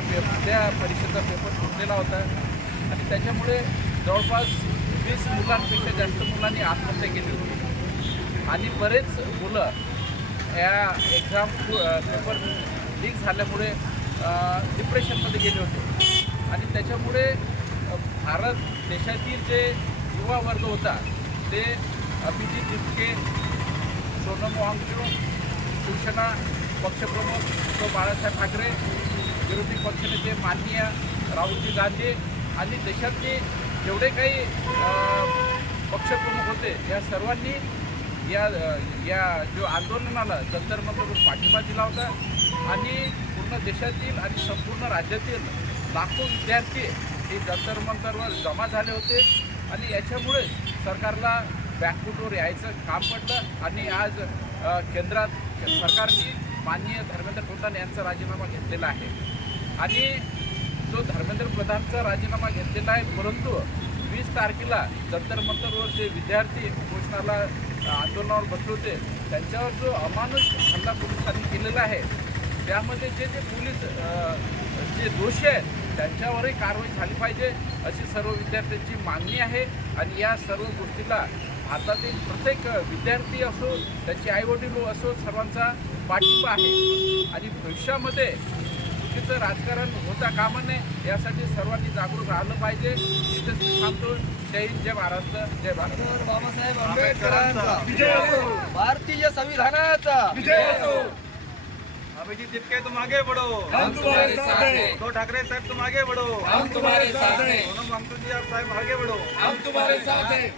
त्या परीक्षेचा पेपर फुटलेला होता आणि त्याच्यामुळे जवळपास 20 मुलांपेक्षा जास्त मुलांनी आत्महत्या केली होती आणि बरेच मुलं या एक्झाम पेपर लीक झाल्यामुळे डिप्रेशनमध्ये गेले होते आणि त्याच्यामुळे भारत देशातील जे युवा वर्ग होता ते अभिजित चिपके, सोनम वांगचुक, शिवसेना पक्षप्रमुख तो बाळासाहेब ठाकरे, विरोधी पक्षनेते माननीय राहुलजी गांधी आणि देशातले जेवढे काही पक्षप्रमुख होते या सर्वांनी या जो आंदोलनाला जंतर मंतरवर पाठिंबा दिला होता आणि पूर्ण देशातील आणि संपूर्ण राज्यातील लाखो विद्यार्थी हे जंतर मंतरवर जमा झाले होते आणि याच्यामुळे सरकारला बॅकफूटवर यायचं काम पडलं आणि आज केंद्रात सरकारने माननीय धर्मेंद्र प्रधान यांचा राजीनामा घेतलेला आहे आणि जो धर्मेंद्र प्रधानचा राजीनामा घेतलेला आहे, परंतु 20 तारखेला जंतर मंतरवर जे विद्यार्थी उपोषणाला आंदोलनावर बसले होते त्यांच्यावर जो अमानुष हल्ला पोलिसांनी केलेला आहे त्यामध्ये जे पोलीस जे दोषी आहेत त्यांच्यावरही कारवाई झाली पाहिजे अशी सर्व विद्यार्थ्यांची मागणी आहे आणि या सर्व गोष्टीला भारतातील प्रत्येक विद्यार्थी असो त्यांचे आईवडील असो सर्वांचा पाठिंबा आहे आणि भविष्यामध्ये चुकीचं राजकारण होता कामा नये यासाठी सर्वांनी जागरूक राहिलं पाहिजे. इथेच मी थांबतो. जय हिंद, जय महाराष्ट्र, जय भारत. बाबासाहेब आंबेडकरांचा विजय असो, भारतीय संविधानाचा विजय असो. अभिजीत चिपके तुम आगे बढ़ो, हम तुम्हारे साथ हैं. उद्धव ठाकरे साहब तुम आगे बढ़ो, हम तुम्हारे साथ हैं. सोनम वांगचुक जी आप साहब आगे बढ़ो, हम तुम्हारे साथ हैं.